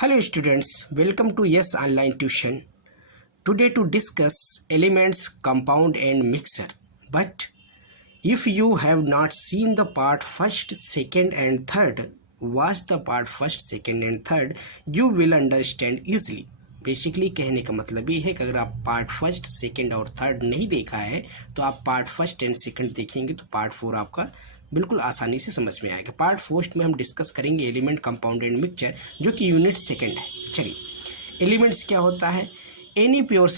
Hello students, welcome to Yes Online Tuition. Today to discuss elements, compound and mixture. But if you have not seen the part first, second and third, watch the part first, second and third, you will understand easily. Basically कहने का मतलब ये है कि अगर आप part first second और third नहीं देखा है तो आप पार्ट फर्स्ट एंड सेकंड देखेंगे तो पार्ट फोर आपका बिल्कुल आसानी से समझ में आएगा। पार्ट फर्स्ट में हम डिस्कस करेंगे एलिमेंट, कंपाउंड एंड मिक्सचर, जो कि यूनिट सेकंड है। चलिए, एलिमेंट्स क्या होता है? Any pure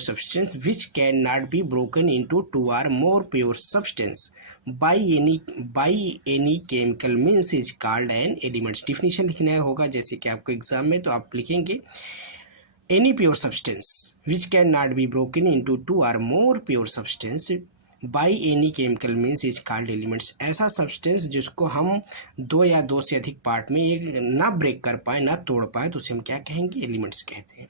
substance which can not be broken into two or more pure substance by any chemical means is called an elements. Definition लिखना होगा, जैसे कि आपको एग्जाम में तो आप लिखेंगे any pure substance which can not be broken into two or more pure substance by any chemical means is called elements. ऐसा सब्सटेंस जिसको हम दो या दो से अधिक पार्ट में एक ना ब्रेक कर पाए, ना तोड़ पाए, तो उसे हम क्या कहेंगे? एलिमेंट्स कहते हैं।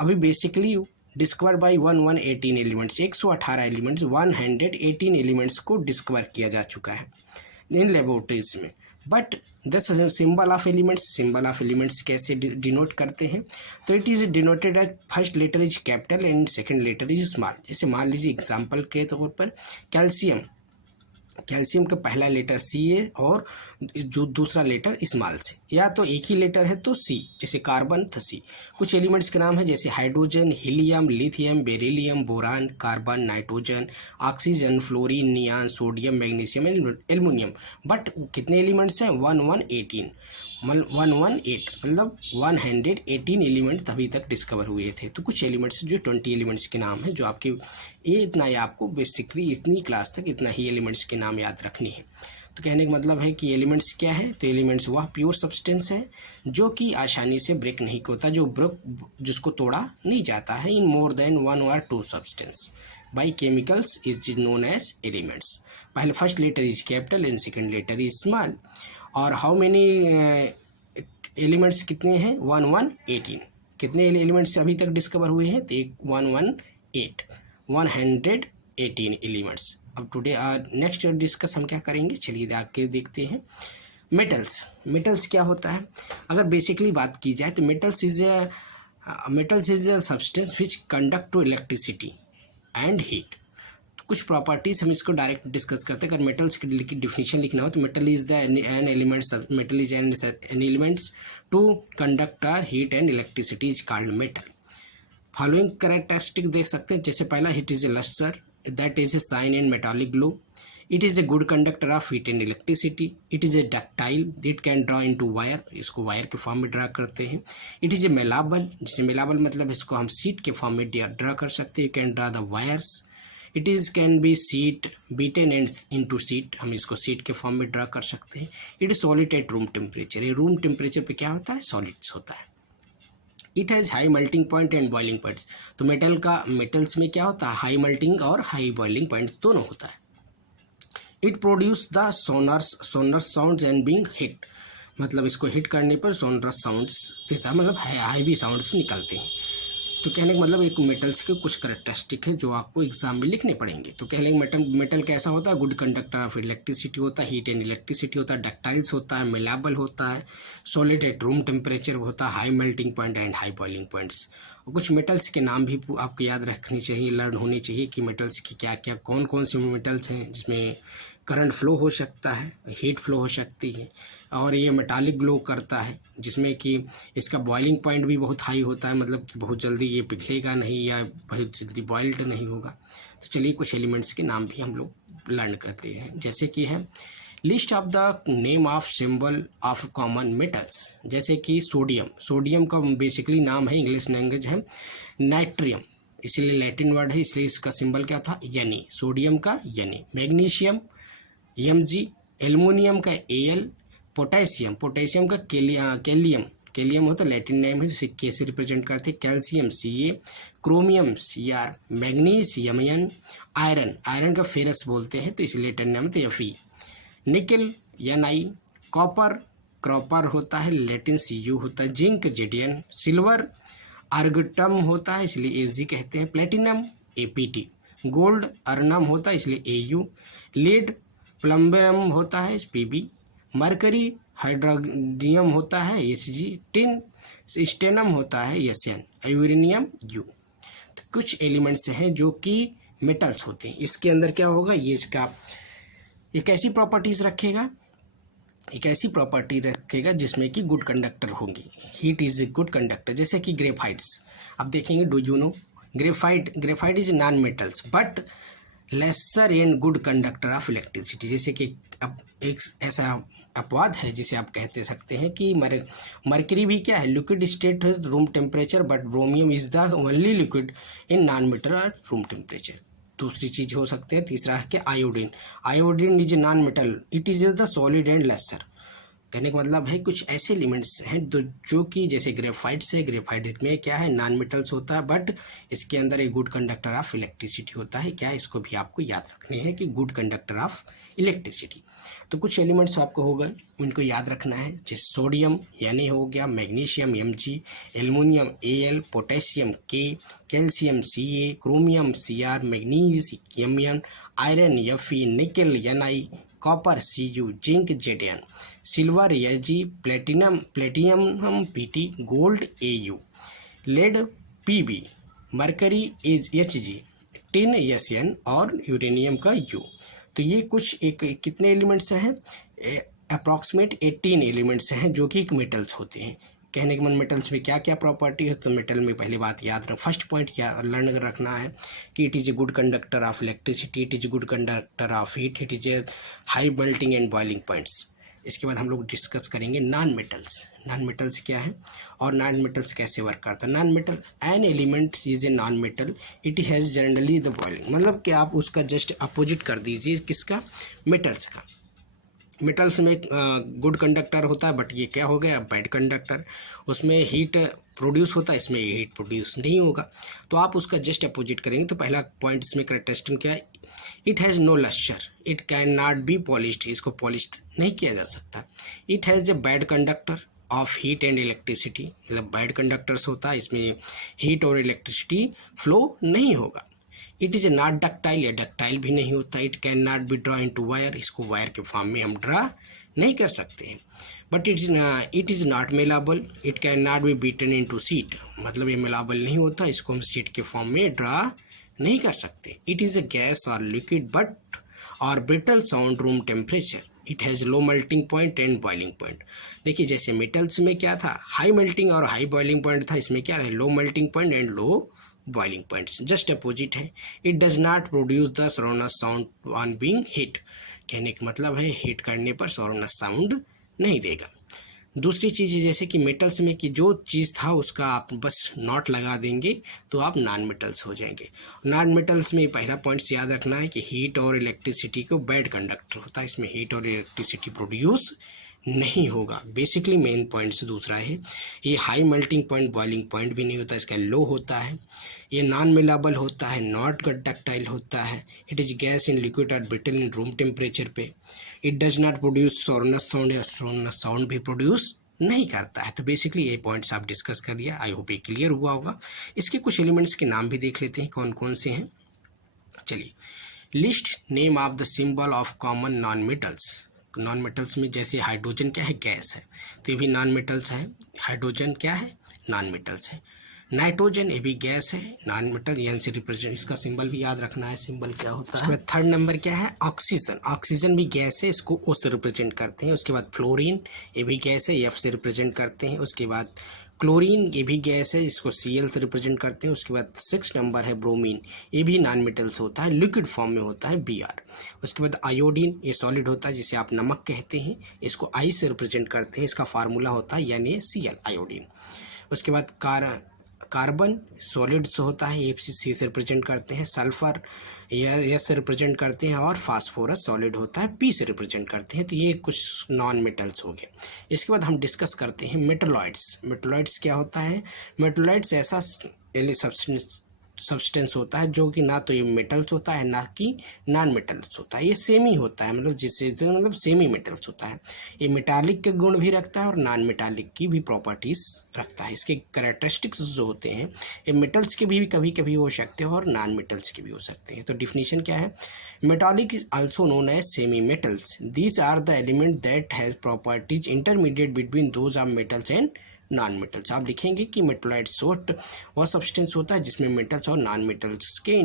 अभी basically discover by 118 elements, 118 elements, 118 elements को डिस्कवर किया जा चुका है इन लेबोरेटरीज में। But the symbol of elements कैसे डिनोट करते हैं? तो it is denoted as first letter is capital and second letter is small. जैसे मान लीजिए एग्जांपल के तौर पर कैल्शियम का पहला लेटर सी है और जो दूसरा लेटर स्मॉल से, या तो एक ही लेटर है तो सी, जैसे कार्बन तो सी। कुछ एलिमेंट्स के नाम है जैसे hydrogen, helium, lithium, beryllium, boron, carbon, nitrogen, oxygen, fluorine, neon, sodium, magnesium, aluminium. But कितने एलिमेंट्स हैं? 118 मतलब 118 एलिमेंट अभी तक डिस्कवर हुए थे। तो कुछ एलिमेंट्स जो 20 एलिमेंट्स के नाम है, जो आपके ये इतना ही आपको बेसिकली इतनी क्लास तक इतना ही एलिमेंट्स के नाम याद रखनी है। तो कहने का मतलब है कि एलिमेंट्स क्या है? तो एलिमेंट्स वह प्योर सब्सटेंस है जो कि आसानी से ब्रेक नहीं होता, जिसको तोड़ा नहीं जाता है इन मोर देन वन और two substance by chemicals is known as elements. पहले first letter is capital and second letter is small. और हाउ मेनी एलिमेंट्स कितने हैं? 118। कितने एलिमेंट्स अभी तक डिस्कवर हुए हैं? तो 118 एलिमेंट्स। अब टुडे नेक्स्ट डिस्कस हम क्या करेंगे, चलिए आके देखते हैं। मेटल्स क्या होता है? अगर बेसिकली बात की जाए तो metals is a substance which conduct to electricity and heat. कुछ प्रॉपर्टीज हम इसको डायरेक्ट डिस्कस करते हैं। अगर मेटल्स की डिफिनीशन लिखना हो तो metal is an elements to conduct heat and electricity is called metal. Following characteristic देख सकते हैं, जैसे पहला, it is a lustre, that is a shine and metallic glow. It is a good conductor of heat and electricity. It is a ductile, it can draw into wire, इसको wire के form में draw करते हैं। It is ए मेलाबल, जिसे मेलाबल मतलब इसको हम seat के फॉर्म में ड्रा कर सकते हैं, you can draw the wires. It is can be seat beaten and into seat, हम इसको सीट के फॉर्म में ड्रा कर सकते हैं। It is solid at room temperature, ये रूम टेम्परेचर पे क्या होता है? सॉलिड्स होता है। It has high melting point and boiling points, तो मेटल्स में क्या होता है? हाई मेल्टिंग और हाई बॉइलिंग पॉइंट दोनों होता है। It produce the sonorous sounds and being hit, मतलब इसको हिट करने पर सोनरस साउंड्स देता है, मतलब हाई साउंड्स निकलते हैं। तो कहने का मतलब एक मेटल्स के कुछ करेक्टरिस्टिक है जो आपको एग्जाम में लिखने पड़ेंगे। तो कहने का मेटल कैसा होता है? गुड कंडक्टर ऑफ इलेक्ट्रिसिटी होता है, हीट एंड इलेक्ट्रिसिटी होता है, डक्टाइल्स होता है, मेलाबल होता है, सॉलिड एट रूम टेम्परेचर होता है, high melting point and high boiling points. और कुछ मेटल्स के नाम भी आपको याद रखनी चाहिए, लर्न होनी चाहिए कि मेटल्स की क्या क्या कौन कौन से मेटल्स हैं जिसमें करंट फ्लो हो सकता है, हीट फ्लो हो सकती है, और ये मेटालिक ग्लो करता है, जिसमें कि इसका बॉइलिंग पॉइंट भी बहुत हाई होता है, मतलब कि बहुत जल्दी ये पिघलेगा नहीं या बहुत जल्दी बॉइल्ड नहीं होगा। तो चलिए कुछ एलिमेंट्स के नाम भी हम लोग लर्न करते हैं, जैसे कि है list of the name of symbol of common metals. जैसे कि सोडियम का बेसिकली नाम है, इंग्लिश लैंग्वेज है नाइट्रियम, इसलिए लैटिन वर्ड है, इसलिए इसका सिंबल क्या था? Ni, सोडियम का Ni। मैग्नीशियम Mg, एल्युमिनियम का Al, पोटेशियम का कैलियम होता है, लैटिन नेम है, जिसे के से रिप्रेजेंट करते हैं। Calcium Ca, chromium Cr, manganese Mn, iron का फेरस बोलते हैं, तो इसलिए लैटिन नेम है Fe। निकल Ni, कॉपर होता है, लैटिन Cu होता है, जिंक Zn, सिल्वर आर्गटम होता है, इसलिए Ag कहते हैं, प्लेटिनम Pt, गोल्ड अर्नम होता है, इसलिए Au, लीड प्लम्बियम होता है, Pb, मरकरी हाइड्रोनियम होता है Hg, टिन, स्टेनम होता है Sn, यूरेनियम U। तो कुछ एलिमेंट्स हैं जो कि मेटल्स होते हैं। इसके अंदर क्या होगा, ये इसका एक ऐसी प्रॉपर्टीज रखेगा, एक ऐसी प्रॉपर्टी रखेगा जिसमें कि गुड कंडक्टर होंगी। Heat is a good conductor, जैसे कि ग्रेफाइट्स। अब देखेंगे, do you know graphite is non metals but lesser and good conductor of electricity. जैसे कि अब एक ऐसा अपवाद है जिसे आप कहते सकते हैं कि मरकरी भी क्या है, liquid state room temperature, but ब्रोमियम is the only liquid in non metal और रूम टेम्परेचर। दूसरी चीज हो सकते हैं, तीसरा है कि iodine is non metal, it is the solid and lesser. कहने का मतलब है कुछ ऐसे एलिमेंट्स हैं जो कि जैसे ग्रेफाइट से, ग्रेफाइट में क्या है, नॉन मेटल्स होता है बट इसके अंदर एक गुड कंडक्टर ऑफ इलेक्ट्रिसिटी होता है। क्या, इसको भी आपको याद रखने हैं कि गुड कंडक्टर ऑफ इलेक्ट्रिसिटी। तो कुछ एलिमेंट्स आपको हो गए, उनको याद रखना है, जैसे सोडियम यानी हो गया, magnesium Mg, aluminium Al, potassium K, calcium Ca, chromium Cr, manganese Mn, iron Fe, nickel Ni, copper Cu, zinc Zn, silver Ag, platinum Pt, gold Au, lead Pb, mercury Hg, tin Sn और uranium का U। तो ये कुछ एक कितने elements हैं, approximate 18 elements हैं जो कि मेटल्स होते हैं। कहने के मन मेटल्स में क्या क्या प्रॉपर्टी है, तो मेटल में पहली बात याद रख, फर्स्ट पॉइंट क्या लर्न रखना है कि it is a good conductor of electricity, it is good conductor of heat, it is A high melting and boiling points. इसके बाद हम लोग डिस्कस करेंगे नॉन मेटल्स क्या है और नॉन मेटल्स कैसे वर्क करता है। Non metal, an element is a non metal, it has generally the boiling, मतलब कि आप उसका जस्ट अपोजिट कर दीजिए, किसका, मेटल्स का। मेटल्स में गुड कंडक्टर होता है बट ये क्या हो गया, बैड कंडक्टर। उसमें हीट प्रोड्यूस होता है, इसमें हीट प्रोड्यूस नहीं होगा। तो आप उसका जस्ट अपोजिट करेंगे। तो पहला पॉइंट इसमें कैरेक्टरिस्टिक क्या है, it has no lustre, it can not be polished, इसको पॉलिश्ड नहीं किया जा सकता। It has a bad conductor of heat and electricity, मतलब बैड कंडक्टर्स होता है, इसमें हीट और इलेक्ट्रिसिटी फ्लो नहीं होगा। इट इज़ नॉट डक्टाइल, या डक्टाइल भी नहीं होता। It can not be draw into wire, इसको वायर के फॉर्म में हम ड्रा नहीं कर सकते हैं। But it is not malleable, it can not be beaten into sheet, मतलब ये मेलाबल नहीं होता, इसको हम शीट के फॉर्म में ड्रा नहीं कर सकते। इट इज़ अ गैस और लिक्विड बट और brittle sound room temperature, it has low melting point and boiling point. देखिए जैसे मेटल्स में क्या था, हाई मेल्टिंग और हाई बॉइलिंग पॉइंट था, इसमें क्या है, low melting point and low boiling points, just opposite है। It does not produce the sonorous sound on being heat, कहने का मतलब है हीट करने पर सोरोनस साउंड नहीं देगा। दूसरी चीज़ जैसे कि मेटल्स में कि जो चीज़ था उसका आप बस नॉट लगा देंगे तो आप नॉन मेटल्स हो जाएंगे। नॉन मेटल्स में पहला पॉइंट्स याद रखना है कि हीट और इलेक्ट्रिसिटी को बैड कंडक्टर होता है, इसमें हीट और इलेक्ट्रिसिटी प्रोड्यूस नहीं होगा। बेसिकली मेन पॉइंट्स दूसरा है, ये high melting point boiling point भी नहीं होता, इसका लो होता है। ये नॉन मेलाबल होता है, नॉट डक्टाइल होता है। It is gas in liquid और ब्रिटल इन रूम टेम्परेचर पे। It does not produce sonorous sound, या सोरोनस साउंड भी प्रोड्यूस नहीं करता है। तो बेसिकली ये पॉइंट्स आप डिस्कस कर लिया, आई होप ये क्लियर हुआ होगा। इसके कुछ एलिमेंट्स के नाम भी देख लेते हैं कौन कौन से हैं। चलिए, list name of the symbol of common noun metals. Non metals में जैसे हाइड्रोजन क्या है, गैस है, तो ये भी नॉन मेटल्स है। हाइड्रोजन क्या है, नॉन मेटल्स है। नाइट्रोजन ये भी गैस है, नॉन मेटल, एन से रिप्रेजेंट, इसका सिंबल भी याद रखना है, सिंबल क्या होता है। थर्ड नंबर क्या है, ऑक्सीजन, ऑक्सीजन भी गैस है, इसको ओ से रिप्रेजेंट करते हैं। उसके बाद फ्लोरीन ये भी गैस है, एफ से रिप्रेजेंट करते हैं। उसके बाद क्लोरीन ये भी गैस है, इसको Cl से रिप्रेजेंट करते हैं। उसके बाद 6 नंबर है ब्रोमीन, ये भी नॉन मेटल्स होता है, लिक्विड फॉर्म में होता है, Br। उसके बाद आयोडीन ये सॉलिड होता है, जिसे आप नमक कहते हैं, इसको I से रिप्रेजेंट करते हैं, इसका फार्मूला होता है NaCl, आयोडीन। उसके बाद कार्बन सॉलिड्स होता है, सी से रिप्रेजेंट करते हैं। सल्फर एस से रिप्रेजेंट करते हैं, और फास्फोरस सॉलिड होता है, पी से रिप्रेजेंट करते हैं। तो ये कुछ नॉन मेटल्स हो गए। इसके बाद हम डिस्कस करते हैं मेटलॉइड्स। मेटलॉइड्स क्या होता है, मेटलॉइड्स ऐसा सब्सटेंस सब्सटेंस होता है जो कि ना तो ये मेटल्स होता है ना कि नॉन मेटल्स होता है, ये सेमी होता है, मतलब जिससे मतलब सेमी मेटल्स होता है। ये मेटालिक के गुण भी रखता है और नॉन मेटालिक की भी प्रॉपर्टीज रखता है। इसके कैरेक्टरिस्टिक्स जो होते हैं ये मेटल्स के भी कभी कभी हो सकते हैं और नॉन मेटल्स के भी हो सकते हैं। तो डिफिनीशन क्या है? Metallic is also known as semi metals, these are the element that has properties intermediate between those of metals and non metals. आप लिखेंगे कि मेटलॉइड्स वह सब्सटेंस होता है जिसमें मेटल्स और नॉन मेटल्स के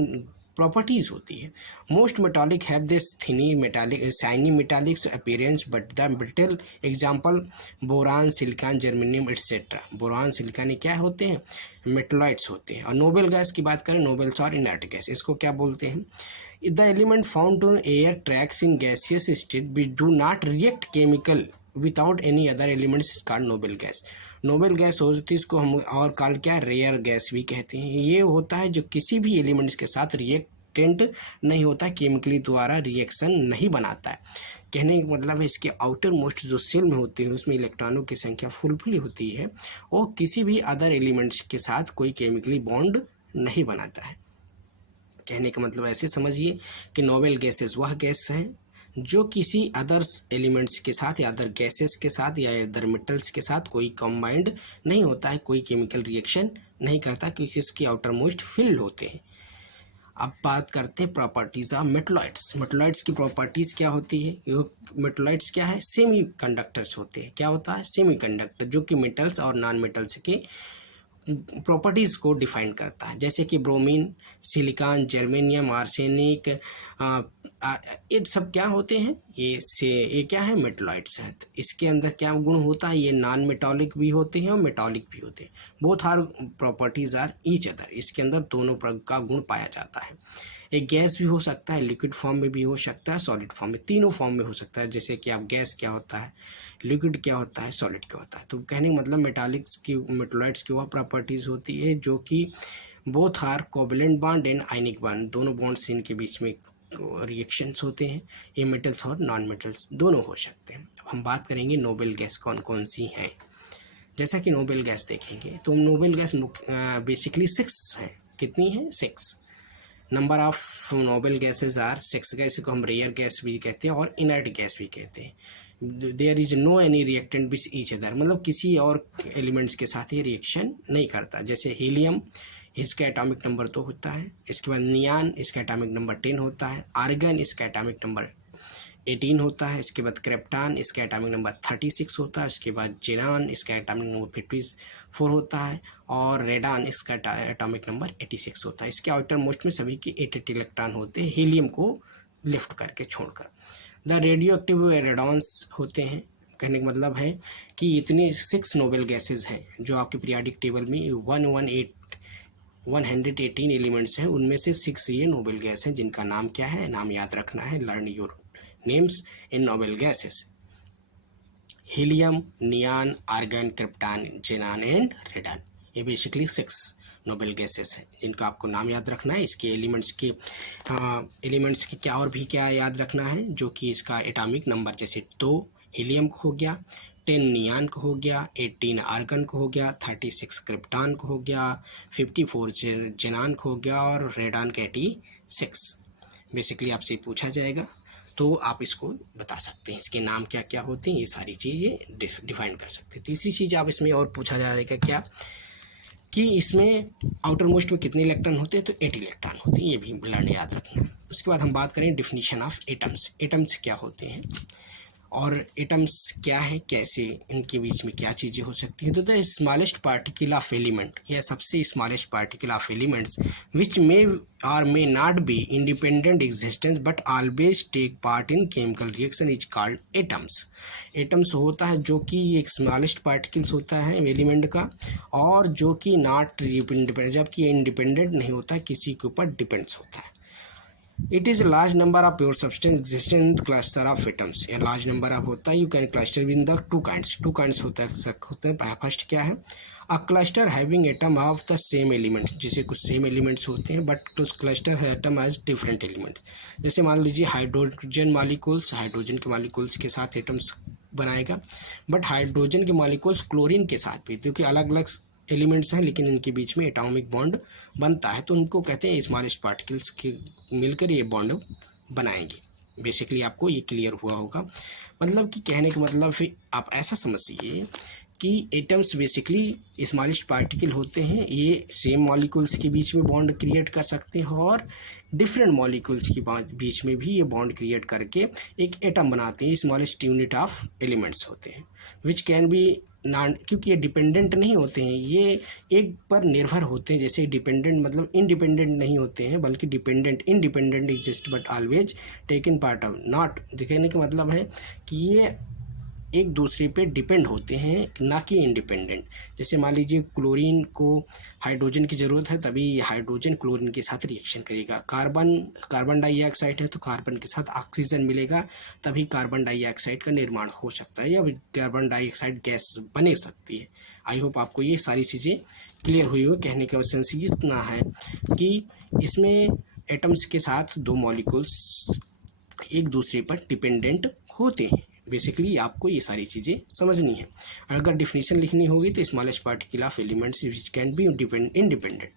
प्रॉपर्टीज होती है। Most metallic have this shiny metallic shiny metallics appearance but the brittle example boron, silicon, germanium etcetera. Boron, silicon ये क्या होते हैं? मेटलॉइड्स होते हैं। और नोबल गैस की बात करें, नोबल्स और इनर्ट गैस, इसको क्या बोलते हैं? The element found to air tracks in gaseous state which do not react chemical without any other elements called noble gas. Noble gas होती है, इसको हम और कॉल क्या, रेयर गैस भी कहते हैं। ये होता है जो किसी भी एलिमेंट्स के साथ रिएक्टेंट नहीं होता, केमिकली द्वारा रिएक्शन नहीं बनाता है। कहने का मतलब है इसके आउटर मोस्ट जो सेल में होते हैं उसमें इलेक्ट्रॉनों की संख्या फुल होती है और किसी भी अदर एलिमेंट्स के साथ कोई केमिकली बॉन्ड नहीं बनाता है। कहने का मतलब ऐसे समझिए कि नोबल गैसेस वह गैस हैं जो किसी अदर्स एलिमेंट्स के साथ या अदर गैसेस के साथ या अदर मेटल्स के साथ कोई कंबाइंड नहीं होता है, कोई केमिकल रिएक्शन नहीं करता क्योंकि इसके आउटर मोस्ट फिल्ड होते हैं। अब बात करते हैं प्रॉपर्टीज ऑफ मेटलॉइड्स। मेटलॉइड्स की प्रॉपर्टीज क्या होती है? मेटलॉइड्स क्या है? सेमी कंडक्टर्स होते हैं। क्या होता है? सेमी कंडक्टर, जो कि मेटल्स और नॉन मेटल्स के प्रॉपर्टीज़ को डिफाइन करता है, जैसे कि ब्रोमीन, सिलिकॉन, जर्मेनियम, आर्सेनिक, ये सब क्या होते हैं? ये क्या है? मेटलॉइड्स हैं। तो इसके अंदर क्या गुण होता है? ये नॉन मेटालिक भी होते हैं और मेटालिक भी होते हैं। Both are properties are each other, इसके अंदर दोनों का गुण पाया जाता है। एक गैस भी हो सकता है, लिक्विड फॉर्म में भी हो सकता है, सॉलिड फॉर्म में, तीनों फॉर्म में हो सकता है। जैसे कि आप गैस क्या होता है, लिक्विड क्या होता है, सॉलिड क्या होता है। तो कहने का मतलब मेटालिक्स की, मेटलॉइड्स की वह प्रॉपर्टीज़ होती है जो कि both are covalent bond and ionic bond, दोनों बॉन्ड्स इनके बीच में रिएक्शंस होते हैं। ये मेटल्स और नॉन मेटल्स दोनों हो सकते हैं। अब हम बात करेंगे नोबल गैस कौन कौन सी हैं। जैसा कि नोबल गैस देखेंगे तो नोबल गैस बेसिकली 6 हैं। कितनी है? 6। Number of noble gases are 6। Gas को हम रेयर गैस भी कहते हैं और इनर्ट गैस भी कहते हैं। There is no any reactant with each other, मतलब किसी और एलिमेंट्स के साथ ये रिएक्शन नहीं करता। जैसे हीलियम, इसका एटॉमिक नंबर 2 होता है। इसके बाद नियान, इसका एटॉमिक नंबर 10 होता है। आर्गन, इसका एटॉमिक नंबर 18 होता है। इसके बाद क्रिप्टॉन, इसका एटॉमिक नंबर 36 होता है। उसके बाद जेनान, इसका एटॉमिक नंबर 54 होता है। और रेडान, इसका एटॉमिक नंबर 86 होता है। इसके आउटर मोस्ट में सभी के 8 इलेक्ट्रॉन होते हैं, हीलियम को लिफ्ट करके छोड़कर। द रेडियो एक्टिव रेडॉन्स होते हैं। कहने का मतलब है कि इतने 6 नोबल गैसेज हैं जो आपके पीरियोडिक टेबल में 118 एलिमेंट्स हैं, उनमें से 6 ये नोबल गैस हैं जिनका नाम क्या है? नाम याद रखना है। Learn your names in noble gases: helium, neon, argon, krypton, xenon and radon. ये बेसिकली 6 नोबल गैसेस हैं जिनका आपको नाम याद रखना है। इसके एलिमेंट्स की क्या और भी क्या याद रखना है, जो कि इसका एटॉमिक नंबर, जैसे 2 हीलियम को हो गया, 10 नियान को हो गया, 18 आर्गन को हो गया, 36 क्रिप्टॉन को हो गया, 54 जेनान को हो गया और रेडान का 86। बेसिकली आपसे पूछा जाएगा तो आप इसको बता सकते हैं, इसके नाम क्या क्या होते हैं, ये सारी चीज़ें डिफाइन कर सकते हैं। तीसरी चीज़ आप इसमें और पूछा जाएगा क्या कि इसमें आउटर मोस्ट में कितने इलेक्ट्रॉन होते हैं? तो 8 इलेक्ट्रॉन होते हैं, ये भी लर्न याद रखना है। उसके बाद हम बात करें डिफिनीशन ऑफ एटम्स। एटम्स क्या होते हैं और एटम्स क्या है, कैसे इनके बीच में क्या चीज़ें हो सकती हैं। तो the smallest particle of element, या सबसे smallest particle of elements which may और may not be independent existence but always take part in chemical reaction is called atoms. Atoms होता है जो कि एक स्मॉलेस्ट पार्टिकल्स होता है एलिमेंट का, और जो कि नॉट इंडिपेंडेंट, जबकि इंडिपेंडेंट नहीं होता, किसी के ऊपर डिपेंड्स होता है। It is a large number of pure substance existing in the cluster of atoms. ये large number of होता है, you can cluster in the two kinds होता है। फर्स्ट क्या है? A cluster having atom of the same elements, जैसे कुछ same elements होते हैं बट टू क्लस्टर है एटम एज डिफरेंट एलिमेंट्स। जैसे मान लीजिए हाइड्रोजन मॉलिक्यूल्स, हाइड्रोजन के मॉलिक्यूल्स के साथ एटम्स बनाएगा, बट हाइड्रोजन के मॉलिक्यूल्स क्लोरीन के साथ भी, क्योंकि अलग अलग एलिमेंट्स हैं लेकिन इनके बीच में एटॉमिक बॉन्ड बनता है, तो उनको कहते हैं स्मॉलेस्ट पार्टिकल्स के मिलकर ये बॉन्ड बनाएंगे। बेसिकली आपको ये क्लियर हुआ होगा। मतलब कि कहने का मतलब आप ऐसा समझिए कि एटम्स बेसिकली स्मॉलेस्ट पार्टिकल होते हैं, ये सेम मॉलिक्यूल्स के बीच में बॉन्ड क्रिएट कर सकते हैं और डिफरेंट मॉलिक्यूल्स के बीच में भी ये बॉन्ड क्रिएट करके एक एटम बनाते हैं। स्मॉलेस्ट यूनिट ऑफ एलिमेंट्स होते हैं विच कैन बी नॉन, क्योंकि ये डिपेंडेंट नहीं होते हैं, ये एक पर निर्भर होते हैं। जैसे डिपेंडेंट मतलब इंडिपेंडेंट नहीं होते हैं, बल्कि dependent independent exist but always taken part of not. कहने का मतलब है कि ये एक दूसरे पे डिपेंड होते हैं, ना कि इंडिपेंडेंट। जैसे मान लीजिए क्लोरीन को हाइड्रोजन की ज़रूरत है, तभी हाइड्रोजन क्लोरीन के साथ रिएक्शन करेगा। कार्बन डाइऑक्साइड है तो कार्बन के साथ ऑक्सीजन मिलेगा, तभी कार्बन डाइऑक्साइड का निर्माण हो सकता है या कार्बन डाइऑक्साइड गैस बने सकती है। आई होप आपको ये सारी चीज़ें क्लियर हुई हो। कहने का सेंस इतना है कि इसमें एटम्स के साथ दो मॉलिक्यूल्स एक दूसरे पर डिपेंडेंट होते हैं। बेसिकली आपको ये सारी चीज़ें समझनी है। अगर डिफिनीशन लिखनी होगी तो smallest particle of elements which can be independent.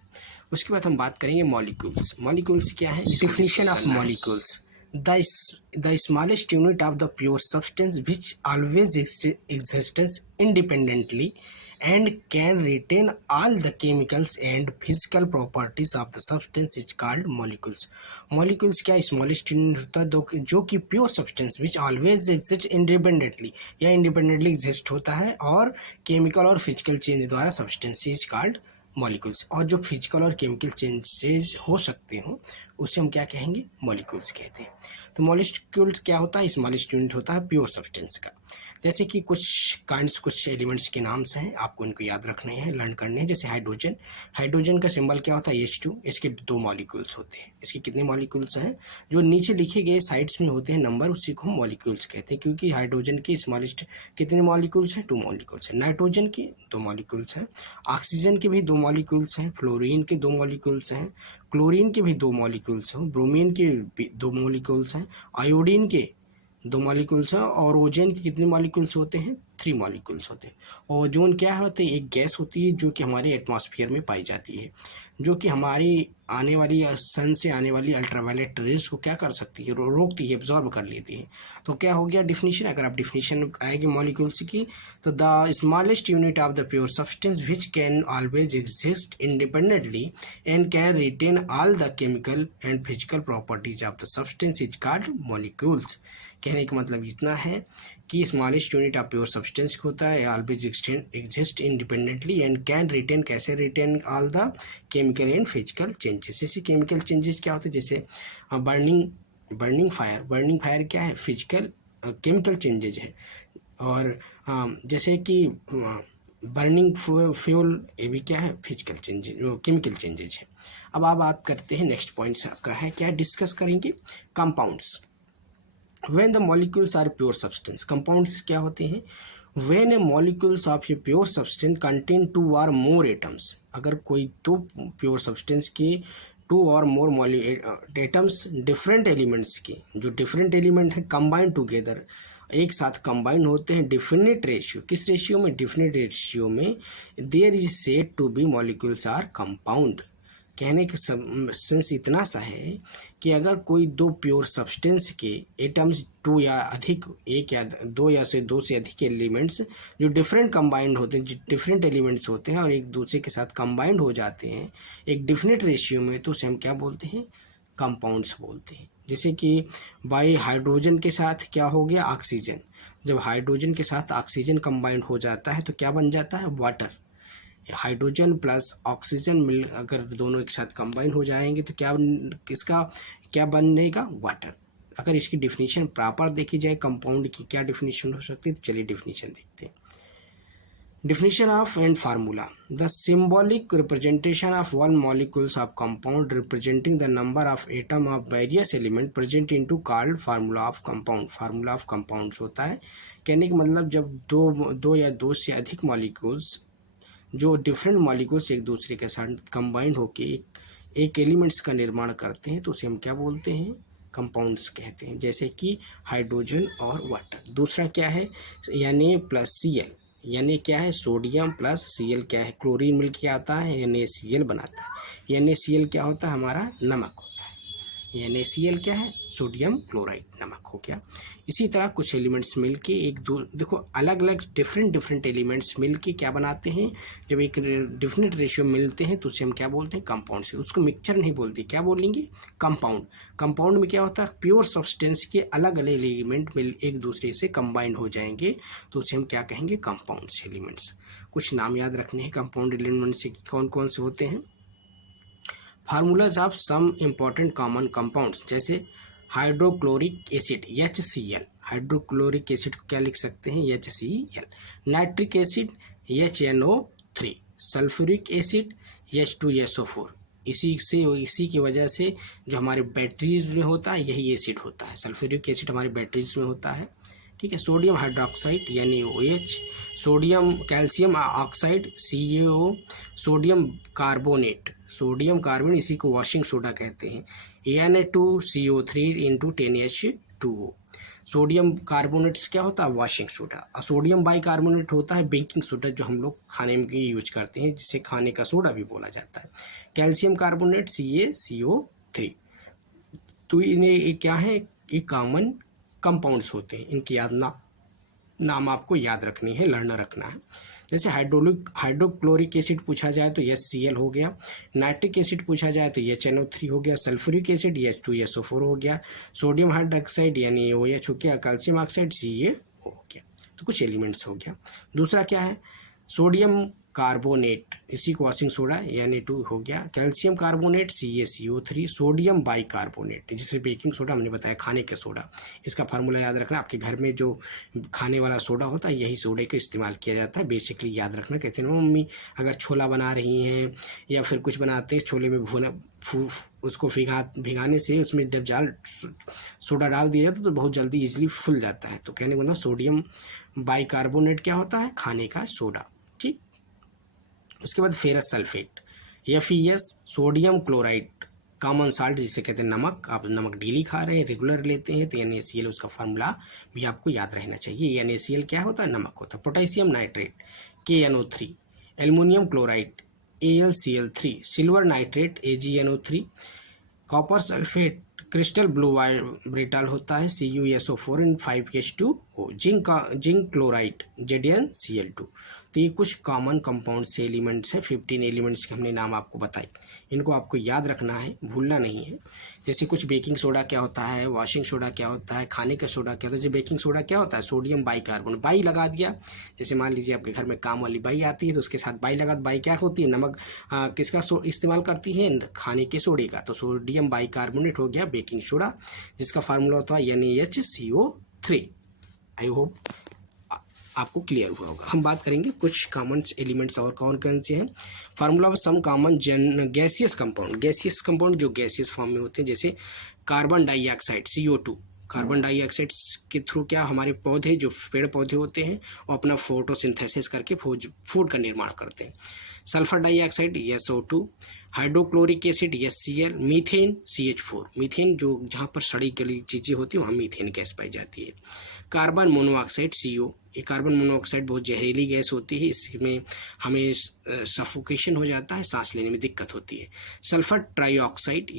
उसके बाद हम बात करेंगे मॉलिक्यूल्स। मॉलिक्यूल्स क्या है? Definition of molecules, the smallest unit of the pure substance which always exists independently and can retain all the chemicals and physical properties of the substance is called molecules. Molecules क्या smallest unit होता है जो कि pure substance which always exists independently या independently exist होता है और chemical और physical change द्वारा substance is called मॉलिक्यूल्स। और जो फिजिकल और केमिकल चेंजेस हो सकते हो उसे हम क्या कहेंगे? मॉलिक्यूल्स कहते हैं। तो मॉलिक्यूल्स क्या होता है? स्मॉलेस्ट यूनिट होता है प्योर सब्सटेंस का। जैसे कि कुछ एलिमेंट्स के नाम्स हैं, आपको इनको याद रखने हैं, लर्न करने हैं। जैसे हाइड्रोजन का सिंबल क्या होता है? H2। इसके दो मॉलिक्यूल्स होते हैं। इसके कितने मॉलिक्यूल्स हैं? जो नीचे लिखे गए साइड्स में होते हैं नंबर, उसी को हम मॉलिक्यूल्स कहते हैं, क्योंकि हाइड्रोजन की स्मॉलेस्ट कितने मॉलिक्यूल्स हैं? 2 मॉलिक्यूल्स हैं। नाइट्रोजन के 2 मॉलिक्यूल्स हैं। ऑक्सीजन के भी 2 मॉलिक्यूल्स हैं। फ्लोरीन के 2 मॉलिक्यूल्स हैं। क्लोरीन के भी 2 मॉलिक्यूल्स हैं। ब्रोमीन के भी 2 मॉलिक्यूल्स हैं। आयोडीन के 2 मॉलिक्यूल्स हैं। और ओजोन के कितने मॉलिक्यूल्स होते हैं? 3 मॉलिक्यूल्स होते हैं। ओजोन क्या होता है? एक गैस होती है जो कि हमारे एटमॉस्फेयर में पाई जाती है, जो कि हमारी आने वाली सन से आने वाली अल्ट्रावायलेट रेज को क्या कर सकती है? रोकती है, एब्जॉर्ब कर लेती है। तो क्या हो गया डिफिनीशन? अगर आप डिफिनीशन आएगी मॉलिक्यूल्स की, तो the smallest unit of the pure substance which can always exist independently and can retain all the chemical and physical properties of the substance is called molecules. कहने का मतलब इतना है कि smallest unit of pure substance होता है, always exist independently and can retain, कैसे retain? All the chemical and physical changes. जैसे केमिकल चेंजेस क्या होते हैं? जैसे बर्निंग फायर क्या है? फिजिकल केमिकल चेंजेज है। और जैसे कि बर्निंग फ्यूल, ये भी क्या है? फिजिकल चेंजेज, केमिकल चेंजेज है। अब आप बात करते हैं, नेक्स्ट पॉइंट से आपका है क्या डिस्कस करेंगे? Compounds. When the molecules are pure substance, compounds क्या होते हैं? When a molecules of a pure substance contain 2 or more atoms, अगर कोई 2 pure substance के 2 और more atoms different elements के, जो different element है combine together, एक साथ कंबाइन होते हैं डिफिनिट रेशियो। किस रेशियो में? डिफिनिट रेशियो में। There is said to be molecules are compound. कहने का सेंस इतना सा है कि अगर कोई 2 प्योर सब्सटेंस के एटम्स 2 या अधिक, 1 या 2 या से 2 से अधिक एलिमेंट्स जो डिफरेंट कंबाइंड होते हैं, डिफरेंट एलिमेंट्स होते हैं और एक दूसरे के साथ कंबाइंड हो जाते हैं एक डिफिनिट रेशियो में, तो उसे हम क्या बोलते हैं? कंपाउंड्स बोलते हैं। जैसे कि बाई हाइड्रोजन के साथ क्या हो गया? ऑक्सीजन। जब हाइड्रोजन के साथ ऑक्सीजन कंबाइंड हो जाता है तो क्या बन जाता है? वाटर। हाइड्रोजन प्लस ऑक्सीजन मिल अगर दोनों एक साथ कंबाइन हो जाएंगे तो किसका क्या बनेगा? वाटर। अगर इसकी डिफिनीशन प्रॉपर देखी जाए कंपाउंड की, क्या डिफिनीशन हो सकती है? तो चलिए डिफिनीशन देखते हैं। Definition of and formula. The symbolic representation of one molecules of compound representing the number of atom of various element present into called formula of compound. Formula of compounds होता है। कहने का मतलब जब दो या 2 से अधिक मॉलिक्यूल्स, जो डिफरेंट मॉलिक्यूल्स एक दूसरे के साथ कंबाइंड होकर एक एलिमेंट्स का निर्माण करते हैं, तो उसे हम क्या बोलते हैं? कंपाउंड्स कहते हैं। जैसे कि हाइड्रोजन और वाटर। दूसरा क्या है? Na प्लस Cl, Na क्या है, सोडियम प्लस Cl क्या है, क्लोरीन मिल के आता है, NaCl बनाता है। NaCl क्या होता है, हमारा नमक होता है। NaCl क्या है, सोडियम क्लोराइड, नमक हो गया। इसी तरह कुछ एलिमेंट्स मिलके एक दो, देखो अलग अलग डिफरेंट एलिमेंट्स मिलके क्या बनाते हैं, जब एक डिफरेंट रेशियो मिलते हैं तो उसे हम क्या बोलते हैं, कंपाउंड से। उसको मिक्सचर नहीं बोलते, क्या बोलेंगे, कंपाउंड। कंपाउंड में क्या होता है, प्योर सब्सटेंस के अलग अलग एलिमेंट मिल एक दूसरे से कंबाइंड हो जाएंगे तो उसे हम क्या कहेंगे, कंपाउंड्स एलिमेंट्स। कुछ नाम याद रखने हैं कंपाउंड एलिमेंट्स से कौन कौन से होते हैं। Formulas of some important common compounds, जैसे hydrochloric acid HCl, hydrochloric acid को क्या लिख सकते हैं, HCl। Nitric acid HNO3, sulphuric acid H2SO4। इसी की वजह से जो हमारे बैटरीज में होता है यही एसिड होता है, सल्फ्यूरिक एसिड हमारे बैटरीज में होता है, ठीक है। सोडियम हाइड्रोक्साइड यानी OH, sodium calcium oxide CaO, sodium carbonate, sodium carbonate इसी को वॉशिंग सोडा कहते हैं, Na2CO3 into 10H2O। Sodium carbonates क्या होता है, वॉशिंग सोडा। और सोडियम बाइकार्बोनेट होता है बेकिंग सोडा, जो हम लोग खाने में यूज करते हैं, जिसे खाने का सोडा भी बोला जाता है। Calcium carbonate CaCO3। तो इन्हें क्या है, ये कॉमन कंपाउंड्स होते हैं, इनकी नाम आपको याद रखनी है, लर्नर रखना है। जैसे हाइड्रोक्लोरिक एसिड पूछा जाए तो HCl हो गया, नाइट्रिक एसिड पूछा जाए तो HNO3 हो गया, सल्फ्यूरिक एसिड H2SO4 हो गया, सोडियम हाइड्रोक्साइड यानी OH हो गया, कैल्शियम ऑक्साइड CaO हो गया। तो कुछ एलिमेंट्स हो गया। दूसरा क्या है, सोडियम कार्बोनेट, इसी को वॉशिंग सोडा Na2 हो गया, calcium carbonate CaCO3, sodium bicarbonate जिसे बेकिंग सोडा हमने बताया, खाने का सोडा। इसका फार्मूला याद रखना, आपके घर में जो खाने वाला सोडा होता है यही सोडे का इस्तेमाल किया जाता है, बेसिकली याद रखना। कहते हैं मम्मी अगर छोला बना रही हैं या फिर कुछ बनाते हैं, छोले में उसको भिगाने से उसमें जब सोडा डाल दिया जाता है तो बहुत जल्दी ईजिली फूल जाता है। तो कहने का मतलब सोडियम बाइकार्बोनेट क्या होता है, खाने का सोडा, ठीक। उसके बाद ferrous sulphate FeS, sodium chloride, common salt जिसे कहते हैं नमक। आप नमक डेली खा रहे हैं, रेगुलर लेते हैं तो NaCl उसका फार्मूला भी आपको याद रहना चाहिए। NaCl क्या होता है, नमक होता है। Potassium nitrate KNO3, aluminium chloride AlCl3, silver nitrate AgNO3, copper sulphate crystal blue brittle होता है CuSO4 and 5H2O, zinc chloride ZnCl2। तो ये कुछ कॉमन कंपाउंड से एलिमेंट्स हैं, 15 एलिमेंट्स के हमने नाम आपको बताए, इनको आपको याद रखना है, भूलना नहीं है। जैसे कुछ बेकिंग सोडा क्या होता है, वॉशिंग सोडा क्या होता है, खाने का सोडा क्या होता है। जैसे बेकिंग सोडा क्या होता है, सोडियम बाइकार्बोनेट, बाई लगा दिया। जैसे मान लीजिए आपके घर में काम वाली बाई आती है तो उसके साथ बाई लगा, बाई क्या होती है, नमक किसका इस्तेमाल करती है, खाने के सोडे का। तो सोडियम बाइकार्बोनेट हो गया बेकिंग सोडा, जिसका फार्मूला होता है NaHCO3। आई होप आपको क्लियर हुआ होगा। हम बात करेंगे कुछ कॉमन एलिमेंट्स और कौन कौन से हैं। Formula of some common gaseous compound, gaseous compound जो गैसियस फॉर्म में होते हैं, जैसे carbon dioxide CO2। Carbon dioxide के थ्रू क्या हमारे पौधे, जो पेड़ पौधे होते हैं, वो अपना फोटोसिंथेसिस करके फूड का निर्माण करते हैं। Sulphur dioxide SO2, hydrochloric acid HCl, methane CH4, methane जो जहाँ पर सड़ी गली चीज़ें होती हैं वहाँ मीथेन गैस पाई जाती है। कार्बन मोनोऑक्साइड CO, ये कार्बन मोनोऑक्साइड बहुत जहरीली गैस होती है, इसमें हमें सफोकेशन हो जाता है, सांस लेने में दिक्कत होती है। Sulphur trioxide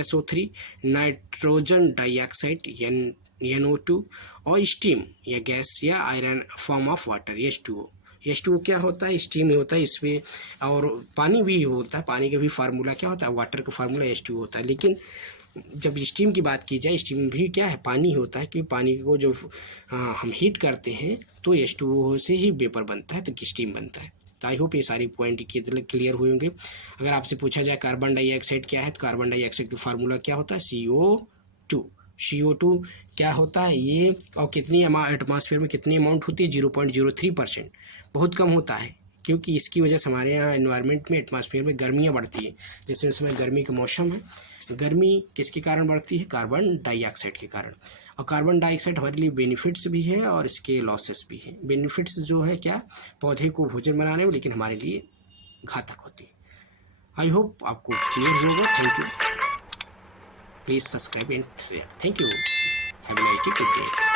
SO3, nitrogen dioxide NO2, और स्टीम या गैस या iron form of water H2O। H2O क्या होता है, स्टीम होता है इसमें, और पानी भी होता है, पानी का भी फार्मूला क्या होता है, वाटर का फार्मूला H2O होता है। लेकिन जब स्टीम की बात की जाए, स्टीम भी क्या है, पानी होता है, क्योंकि पानी को जो हम हीट करते हैं तो H2O से ही वेपर बनता है, तो स्टीम बनता है। तो आई होप ये सारी पॉइंट क्लियर हुए होंगे। अगर आपसे पूछा जाए कार्बन डाइऑक्साइड क्या है, तो कार्बन डाइऑक्साइड का फार्मूला क्या होता है, CO2 क्या होता है ये, और कितनी एटमॉस्फेयर में कितनी अमाउंट होती है, 0.03%, बहुत कम होता है, क्योंकि इसकी वजह से हमारे यहाँ एनवायरनमेंट में, एटमॉस्फेयर में गर्मियाँ बढ़ती है। जैसे इस समय गर्मी का मौसम है, गर्मी किसके कारण बढ़ती है, कार्बन डाइऑक्साइड के कारण। और कार्बन डाइऑक्साइड हमारे लिए बेनिफिट्स भी है और इसके लॉसेस भी हैं। बेनिफिट्स जो है क्या, पौधे को भोजन बनाने में, लेकिन हमारे लिए घातक होती है। आई होप आपको क्लियर होगा। Thank you, please subscribe and share. Thank you, have a nice day, good day.